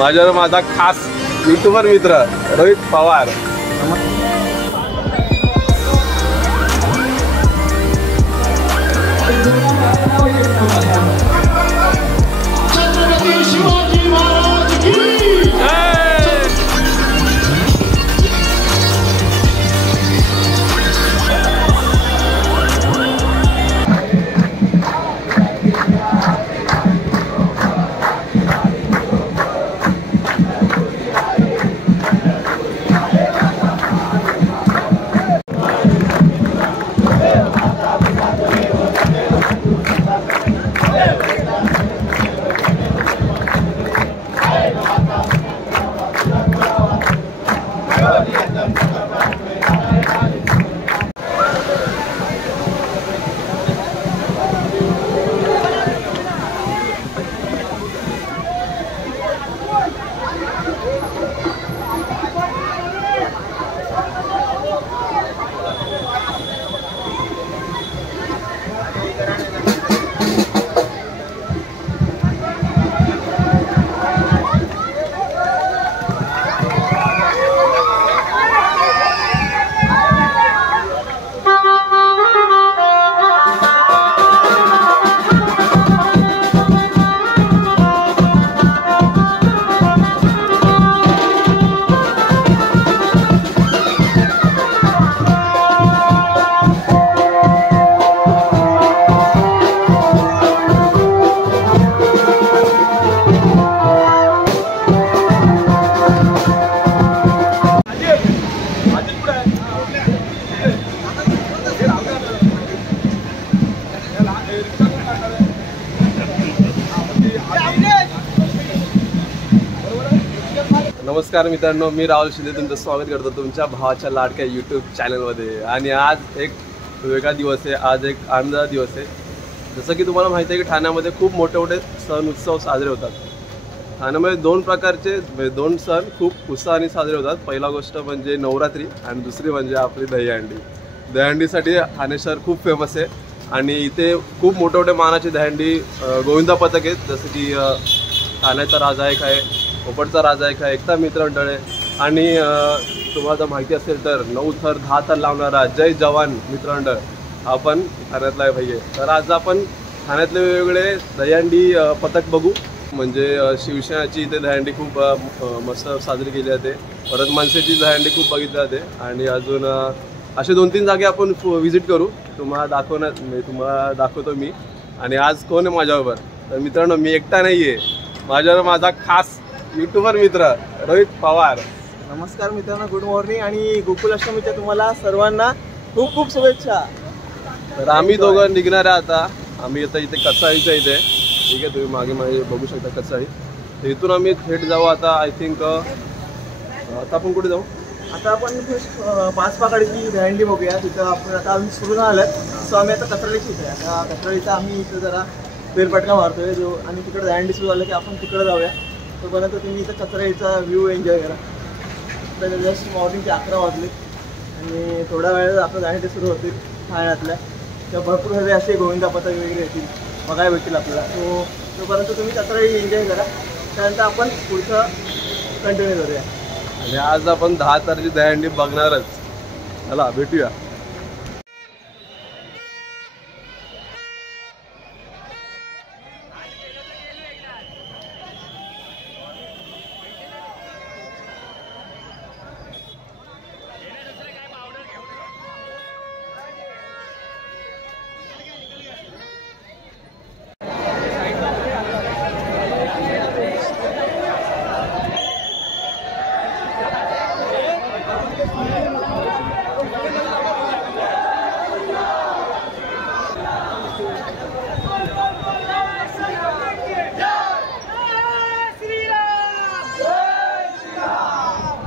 माझ्यावर माझा खास यूट्यूबर मित्र रोहित पवार। नमस्कार मित्रांनो, मी राहुल शिंदे तुमचं स्वागत करतो तुमच्या भावाच्या लाडक्या यूट्यूब चॅनलमध्ये। आणि आज एक वेगळा दिवस आहे, आज एक आनंदाचा दिवस आहे। जसं की तुम्हाला माहिती आहे की ठाण्यामध्ये खूप मोठे मोठे सण उत्सव साजरे होतात। ठाण्यामध्ये दोन सण खूप उत्साहाने साजरे होतात। पहिला गोष्ट म्हणजे नवरात्री आणि दुसरी म्हणजे आपली दहीहंडी। दहीहंडीसाठी ठाणे शहर खूप फेमस आहे आणि इथे खूप मोठे मोठे मानाचे दहीहंडी गोविंदा पथक आहेत। जसं की ठाण्याचा राजा एक आहे, कोपडचा राजा एक आहे, एकता मित्र मंडळ आहे आणि तुम्हाला माहिती असेल तर 9 थर 10 थर लावणारा जय जवान मित्र मंडळ हा पण ठाण्यातला भाई आहे। तर आज आपण ठाण्यातले वेगवेगळे दहीहंडी पथक बघू। म्हणजे शिवसेनाची इथे दहीहंडी खूप मस्त साजरी केली जाते, परत मनसेची दहीहंडी खूप बघितली जाते आणि अजून असे 2-3 जागे आपण व्हिजिट करू। तुम्हाला दाखवतो मी। आणि आज कोण आहे माझ्याबरोबर? तर मित्रांनो, मी एकटा नाही आहे, माझ्यावर माझा खास यूट्यूबर मित्र रोहित पवार। नमस्कार मित्रांनो, गुड मॉर्निंग आणि गोकुल अष्टमीच्या तुम्हाला सर्वांना खूप खूप शुभेच्छा। तर आम्ही दोघं निघणार आहे आता। आम्ही आता इथे कचाळीच्या इथे, ठीक आहे, तुम्ही मागे बघू शकता कचाळी। तर इथून आम्ही थेट जाऊ आता। आय थिंक आता आपण कुठे जाऊ? आता आपण पाच पाकळीची दहीहंडी बघूया। तिथं आपण आता आम्ही सुरू झालं, सो आम्ही आता कचराळीची इथे आता कचराळीचा आम्ही इथं जरा फेरफटका मारतोय जो, आणि तिकडे दहीहंडी सुरू झालं की आपण तिकडे जाऊया। तोपर्यंत तुम्ही इथं कचराळीचा व्ह्यू एन्जॉय करा। तर जस्ट मॉर्निंगचे 11 वाजले आणि थोड्या वेळात आपलं दहीहंडी सुरू होतील ठाण्यातल्या। तर भरपूर सारे असे गोविंदा पथक वगैरे येतील, बघायला भेटतील आपल्याला। तोपर्यंत तुम्ही कचराळी एन्जॉय करा, त्यानंतर आपण पुढचं कंटिन्यू करूया। आणि आज आपण 10 थरची दहीहंडी बघणारच। चला भेटूया।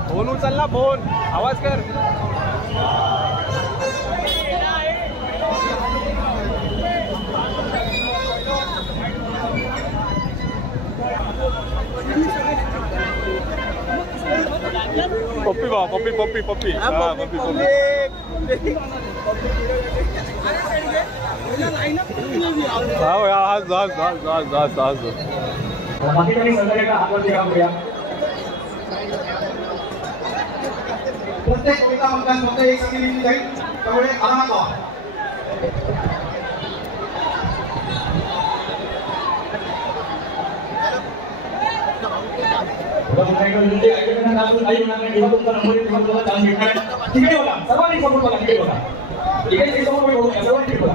फोन उचलला, फोन आवाज कर। पप्पी बा पप्पी पप्पी पप्पी हां पप्पी पप्पी हां आज बाकी काही संध्याकाळी हातवरती काम करूया। प्रत्येक कविता मंडळात फक्त एक संधी लिहिली जाईल, त्यामुळे आरामात व्हा. सर्वांनी समोर बघा, तिकडे बघा, इकडे समोर बघा, सर्वांनी बघा.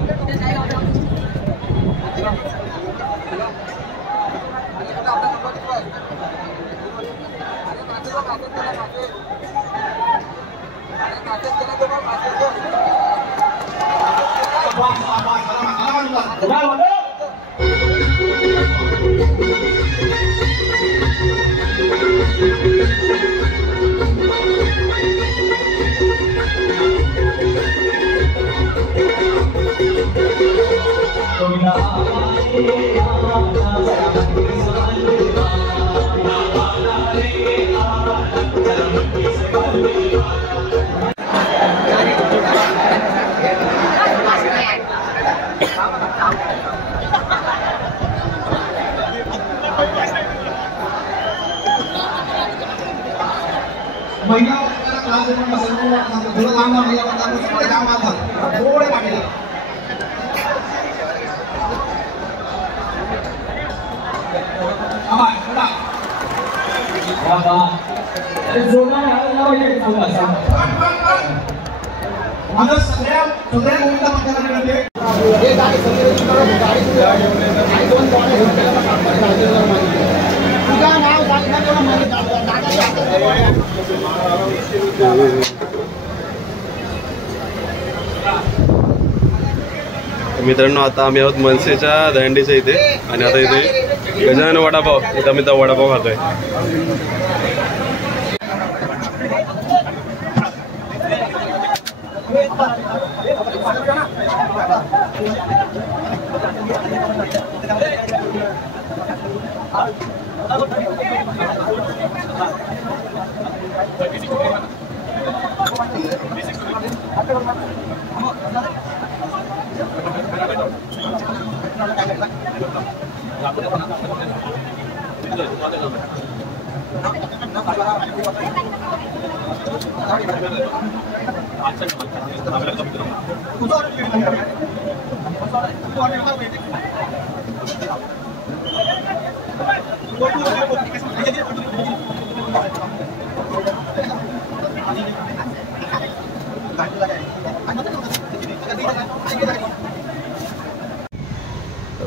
महिला क्लास थोडं लांब महिला काम थोडे पाठी माझं सगळ्या भूमिका माझ्याकडे मित्रांनो, आता आम्ही आहोत मनसेच्या दहंडीच्या इथे आणि आता इथे गजानन वडापाव, इथं आम्ही वडापाव खातोय.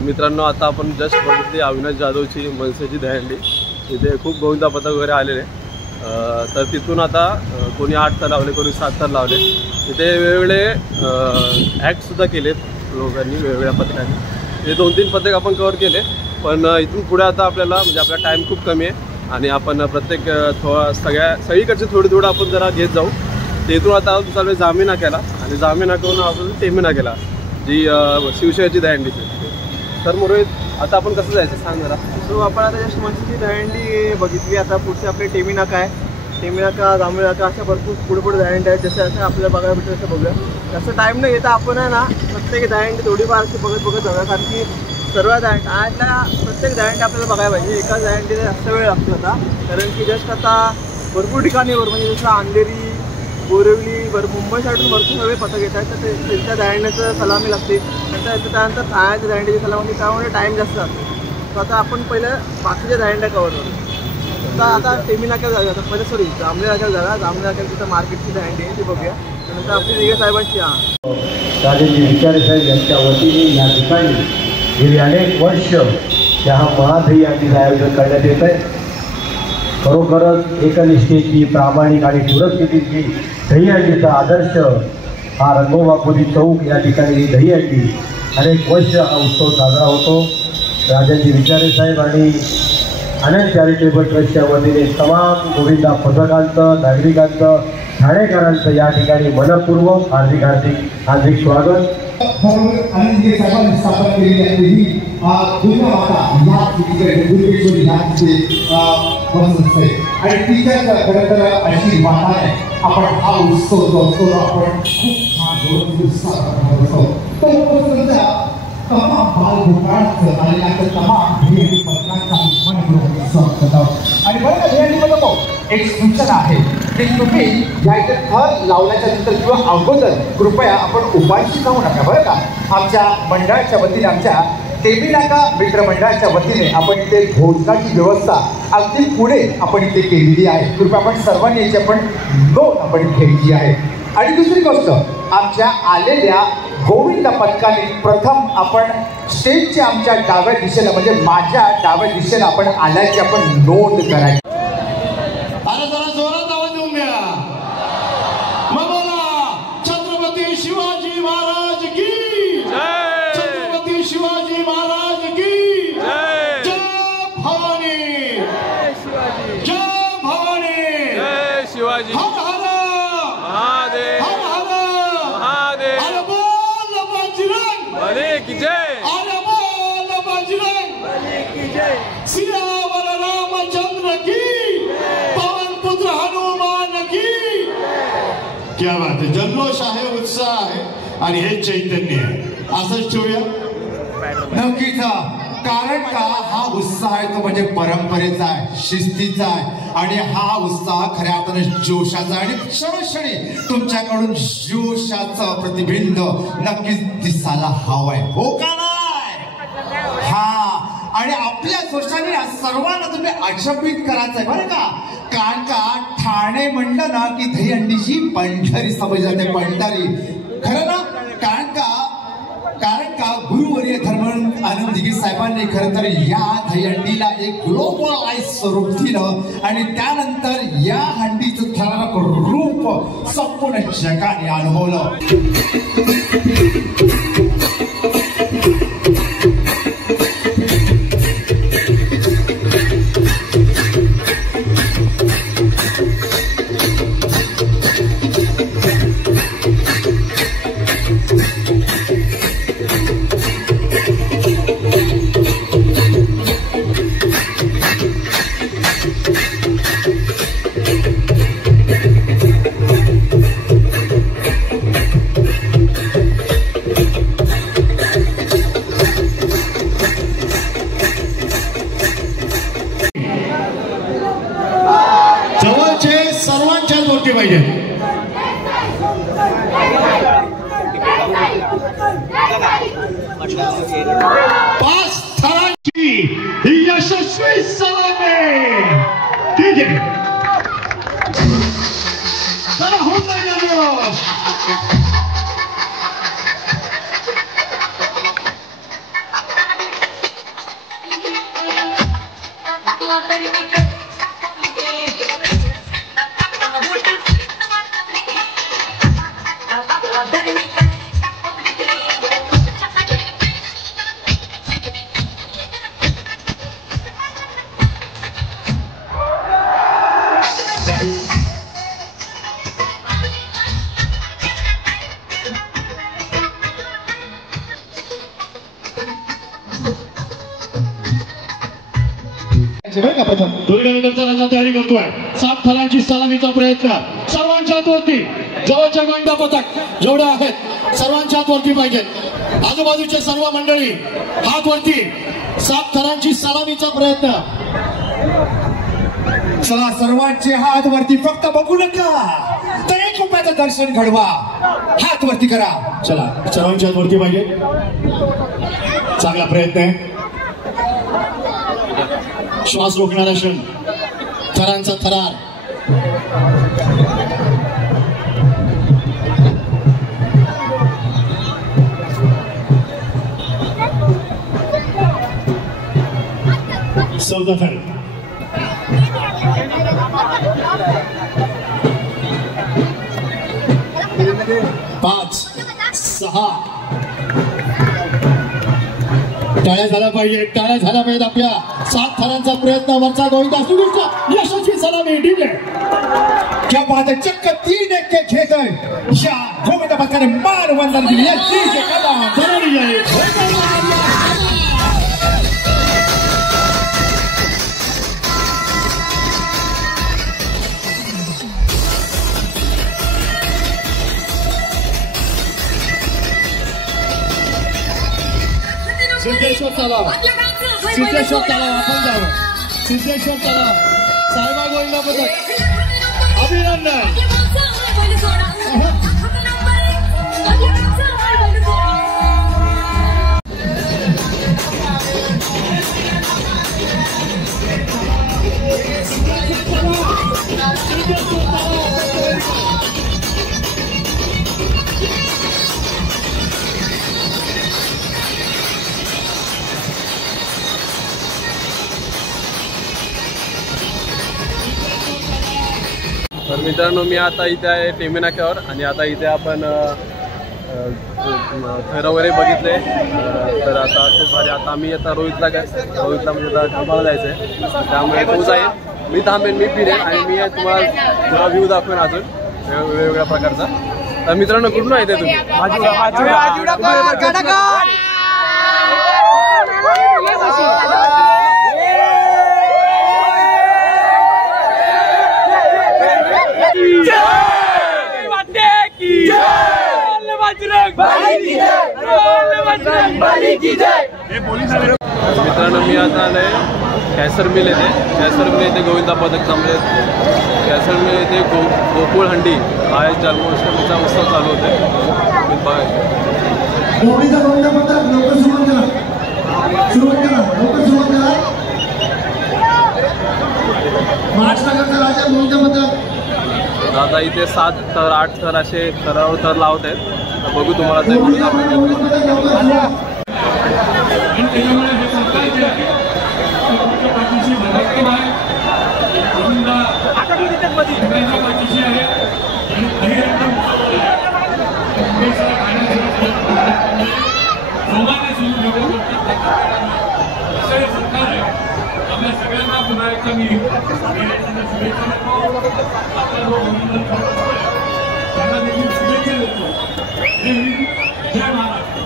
मित्रांनो, आता आपण जस्ट बघितली अविनाश जाधवची मनसेची दहंडी. इथे खूप गोविंदा पथक वगैरे आलेले, तर तिथून आता कोणी 8 तर लावले, कोणी 7 तर लावले. इथे वेगवेगळे ॲक्टसुद्धा केलेत लोकांनी, वेगवेगळ्या पथकांनी. हे 2-3 पथक आपण कव्हर केले, पण इथून पुढे आता आपल्याला म्हणजे आपला टाईम खूप कमी आहे आणि आपण प्रत्येक सगळीकडचे थोडं आपण जरा घेत जाऊ. तिथून आता चालू जामी नाक्याला आणि जामी नाक्यावरून आपण टेमी नाक्याला, जी शिवसेनेची दहंडीची. तर मोरोळीत आता आपण कसं जायचं सांग जरा. सो आपण आता जस्ट मनसेची दहंडी बघितली. आता पुढचे आपले टेमी नाका आहे, टेमी नाका, जांभळी नाका, अशा भरपूर पुढे दहंडी आहेत. जसं आपल्याला बघायला भेटेल तसं बघूया. जास्त टाईम नाही घेता आपण आहे ना, प्रत्येक दहंडी थोडीफार अशी बघत जाऊया, कारण की सर्व दहंडीला प्रत्येक दहंडी आपल्याला बघायला पाहिजे. एका दहंडीला जास्त वेळ लागतो आता, कारण की जस्ट आता भरपूर ठिकाणीवर म्हणजे जसं अंधेरी, बोरिवली, मुंबई साईडून भरपूर सगळे पथक येत आहेत. तर त्यांच्या दहंडीचं सलामी लागते. त्यानंतर ठाण्याच्या दहंडीची सलामी, त्यामुळे टाईम जास्त लागतो. तर आता आपण पहिलं बाकीच्या दहंड्या कवर करू. आता टेमी नाक्याला जाऊया. आता पहिले जांभळी नाक्याला जाऊया. जांभळी नाक्याला तिथं मार्केटची दहंडी आहे, ती बघूया. त्यानंतर आपली दिघे साहेबांची राजेंद्र विचारे साहेब यांच्या वतीने या ठिकाणी गेली अनेक वर्ष या महादही हंडीचं आयोजन करण्यात येत आहे. खरोखरच एकनिष्ठेची, प्रामाणिक आणि सुरक्षितेची दहीहंडीचा आदर्श हा रंगोबापुरी चौक या ठिकाणी दहीहंडी अनेक वर्ष हा उत्सव साजरा होतो. राजेंद्र विचारे साहेब आणि अनेक चॅरिटेबल ट्रस्टच्या वतीने तमाम गोविंदा पथकांचं, नागरिकांचं, ठाणेकरांचं या ठिकाणी मनपूर्वक हार्दिक स्वागत. आणि जे साहेबांनी स्थापन केलेली आहे ही दुर्गा माता या ठिकाणी दुर्गेश्वरी या ठिकाणी बसत असते आणि तिच्या खरं तर अशी वाटाने आपण हा उत्सव जो असतो आपण खूप छान उत्साह असतो. तर तमाम बालभूतांचं आणि आता तमाम ध्येय पत्रांचा मन स्वागत करतो. आणि बरं का ध्येयामध्ये एक सूचना आहे. की तुम्ही या इथे थर लावण्याच्या नंतर किंवा अगोदर कृपया आपण उपाशी जाऊ नका बरं का. आमच्या मंडळाच्या वतीने आमच्या केमिनाका मित्रमंडळाच्या वतीने आपण इथे भोजनाची व्यवस्था अगदी पुढे आपण इथे केलेली आहे. कृपया आपण सर्वांनी याची आपण नोंद आपण घ्यायची आहे. आणि दुसरी गोष्ट, आमच्या आलेल्या गोविंद पथकाने प्रथम आपण स्टेजच्या आमच्या डाव्या दिशेला म्हणजे माझ्या डाव्या दिशेला आपण आल्याची आपण नोंद करायची. अरे जरा जोरात आवाज देऊन द्या. मग बोला, छत्रपती शिवाजी महाराज की जय. छत्रपती शिवाजी महाराज की जय. जय भवानी. जय भवानी. जय शिवाजी. हर हर महादेव. हर हर महादेव. अरे बोल बजरंग बली की जय. अरे बोल बजरंग बली की जय. सियावर रामचंद्र की, पवन पुत्र हनुमान की. क्या बात आहे. जल्लोष आहे, उत्साह आहे आणि हे चैतन्य आहे. असंच ठेवूया. नक्कीच. कारण का हा उत्साह आहे तो म्हणजे परंपरेचा आहे, शिस्तीचा आहे आणि हा उत्साह खऱ्या अर्थाने जोशाचा आणि क्षणोक्षणी तुमच्याकडून जोशाचं प्रतिबिंब नक्कीच दिसायला हवंय, हो का नाही? हा. आणि आपल्या जोशाने सर्वांना तुम्ही अचंबित करायचंय बरं का. कारण का ठाणे म्हणलं ना की दहीहंडीची पंढरी समजली जाते, पंढरी. खरं ना. कारण का गुरुवर्य धर्मानंद आनंद दिघे साहेबांनी खरं तर या दहीहंडीला एक ग्लोबलाइज स्वरूप दिलं आणि त्यानंतर या हंडीचं ठराविक रूप संपूर्ण जगाने अनुभवलं. जवळचे सर्वांच्याच वरती पाहिजे. पाच थरांची ही यशस्वी सलामी. ठीक आहे. चला होऊन जाईल. दुर्गानगरचा तयारी करतोय. 7 थरांची सलामीचा प्रयत्न सर्वांच्या वरती. जवळच्या गोविंद पथक जेवढे आहेत सर्वांच्या वरती पाहिजेत. आजूबाजूचे सर्व मंडळी हात वरती. 7 थरांची सलामीचा प्रयत्न. चला सर्वांचे हात वरती. फक्त बघू नका तर 1 रुपयाचं दर्शन घडवा. हात वरती करा. चला सर्वांच्या वरती पाहिजे. चांगला प्रयत्न आहे. श्वास रोखणारा क्षण. थरांचा थरार. चौथा थर. पाच 6 टाळ्या झाल्या पाहिजे. टाळ्या झाल्या पाहिजेत. आपल्या 7 थरांचा प्रयत्न. वरचा गोविंदा सुदूरचा यशस्वी सलामी. डिले क्या बात आहे. चक्क 3-1 घेतोय. या गोविंद पथकाने मान वंदन दिली. सिद्धेश्वर तलाव. सिद्धेश्वर तलाव आपण जावं. सिद्धेश्वर तलाव. साहेबा गोविंदा पथक अभिनंदन. तर मित्रांनो, मी आता इथे आहे टेंबे नाक्यावर आणि आता इथे आपण थर वगैरे बघितले. तर आता खूप भारी. आता आम्ही आता रोहितला म्हणजे आता कामाला जायचं आहे, त्यामुळे तो जाईल, मी थांबेन, मी फिरेन आणि मी तुम्हाला पुरा व्ह्यू दाखवेन अजून वेगवेगळ्या प्रकारचा. तर मित्रांनो, कुठून आहे ते तुम्ही? मित्रांनो, मी आता आलोय कॅसर मिल येथे. कॅसर मिल येथे गोविंदा पथक थांबले. कॅसर मिल येथे गोकुळ हंडी हा एक जन्माष्टमीचा उत्सव चालू होते. आता इथे 7 थर 8 थर असे थरावर थर लावत आहेत. बघू तुम्हाला ते आपल्या सगळ्यांना पुन्हा एकदा मी शुभेच्छा देतो. त्यांना देखील शुभेच्छा देतो. जय महाराष्ट्र.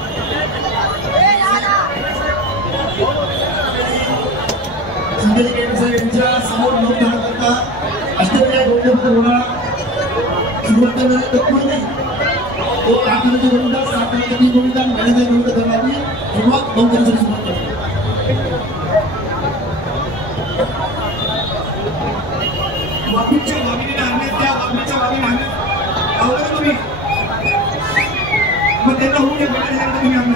संदेश केंद्र यांच्या समोर नोंद करता अष्टविनायक गोविंद होणार सुरुवातीला तत्पूर्वी तो 8 गोविंदा 7 गोविंदा महिन्याचा गोविंद धर्माची सुरुवात 9 तारखेला सुरुवात करतो. वापीच्या वाघिणीने आणले, त्या वापीच्या वाघिणीने आणले आवडलं तुम्ही, मग त्यांना होऊन या भेटायला तुम्ही आम्ही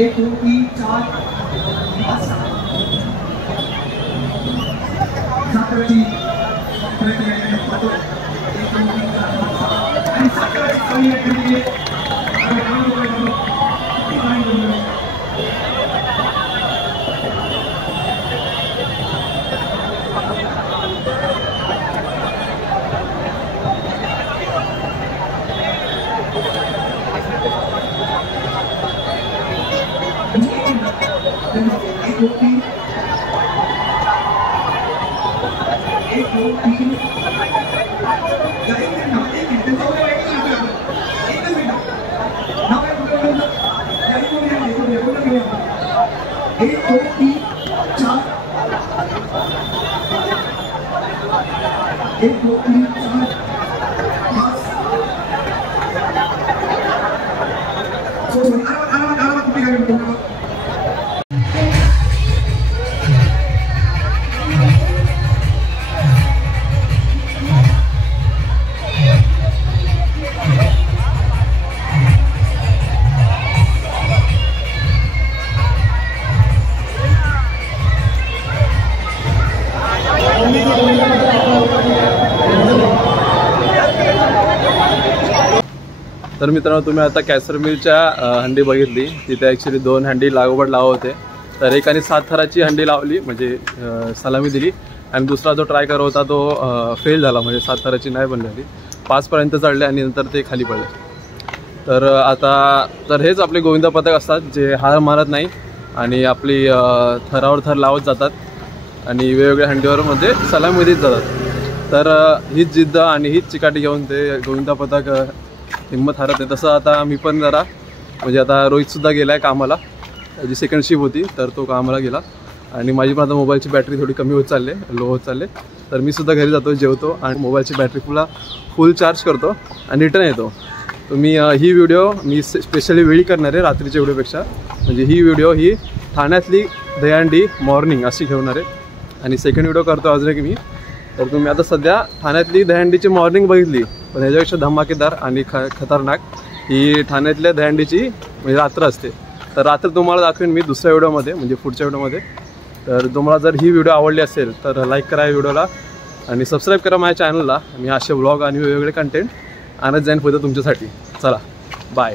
1 2 3 4 5 7 8 तर मित्रांनो, तुम्ही आता कॅसर मिलच्या हंडी बघितली. तिथे ॲक्च्युली 2 हंडी लागोपाठ लावत होते. तर एकाने 7 थराची हंडी लावली, म्हणजे सलामी दिली, आणि दुसरा जो ट्राय करत होता तो फेल झाला, म्हणजे 7 थराची नाही बनली. 5पर्यंत चढले आणि नंतर ते खाली पडले. तर आता हेच आपले गोविंदा पथक असतात, जे हार मारत नाही आणि आपली थरावर थर लावत जातात आणि वेगवेगळ्या हंडीवर म्हणजे सलामी देत जातात. तर हीच जिद्द आणि हीच चिकाटी घेऊन ते गोविंदा पथक हिंमत हारत नाही. तसं आता मी पण जरा म्हणजे आता रोहितसुद्धा गेला आहे कामाला, त्याची सेकंड शिफ्ट होती, तर तो कामाला गेला आणि माझी पण आता मोबाईलची बॅटरी थोडी कमी होत चालले, लो होत चालले. तर मी सुद्धा घरी जातो, जेवतो आणि मोबाईलची बॅटरी फुल चार्ज करतो आणि रिटर्न येतो. तुम्ही ही व्हिडिओ मी स्पेशली वेळी करणार आहे, रात्रीच्या व्हिडिओपेक्षा. म्हणजे ही व्हिडिओ ही ठाण्यातली दहीहंडी मॉर्निंग अशी घेणार आहे आणि सेकंड व्हिडिओ करतो अजून एक मी. तर तुम्ही आता सध्या ठाण्यातली दहीहंडीची मॉर्निंग बघितली, पण ह्याच्यापेक्षा धमाकेदार आणि खतरनाक ही ठाण्यातल्या दहीहंडीची म्हणजे रात्र असते. तर रात्र तुम्हाला दाखवेन मी दुसऱ्या व्हिडिओमध्ये, म्हणजे पुढच्या व्हिडिओमध्ये. तर तुम्हाला जर ही व्हिडिओ आवडली असेल तर लाईक करा या व्हिडिओला आणि सबस्क्राईब करा माझ्या चॅनलला. मी असे व्लॉग आणि वेगवेगळे कंटेंट आणत जाईन पुढे तुमच्यासाठी. चला, बाय.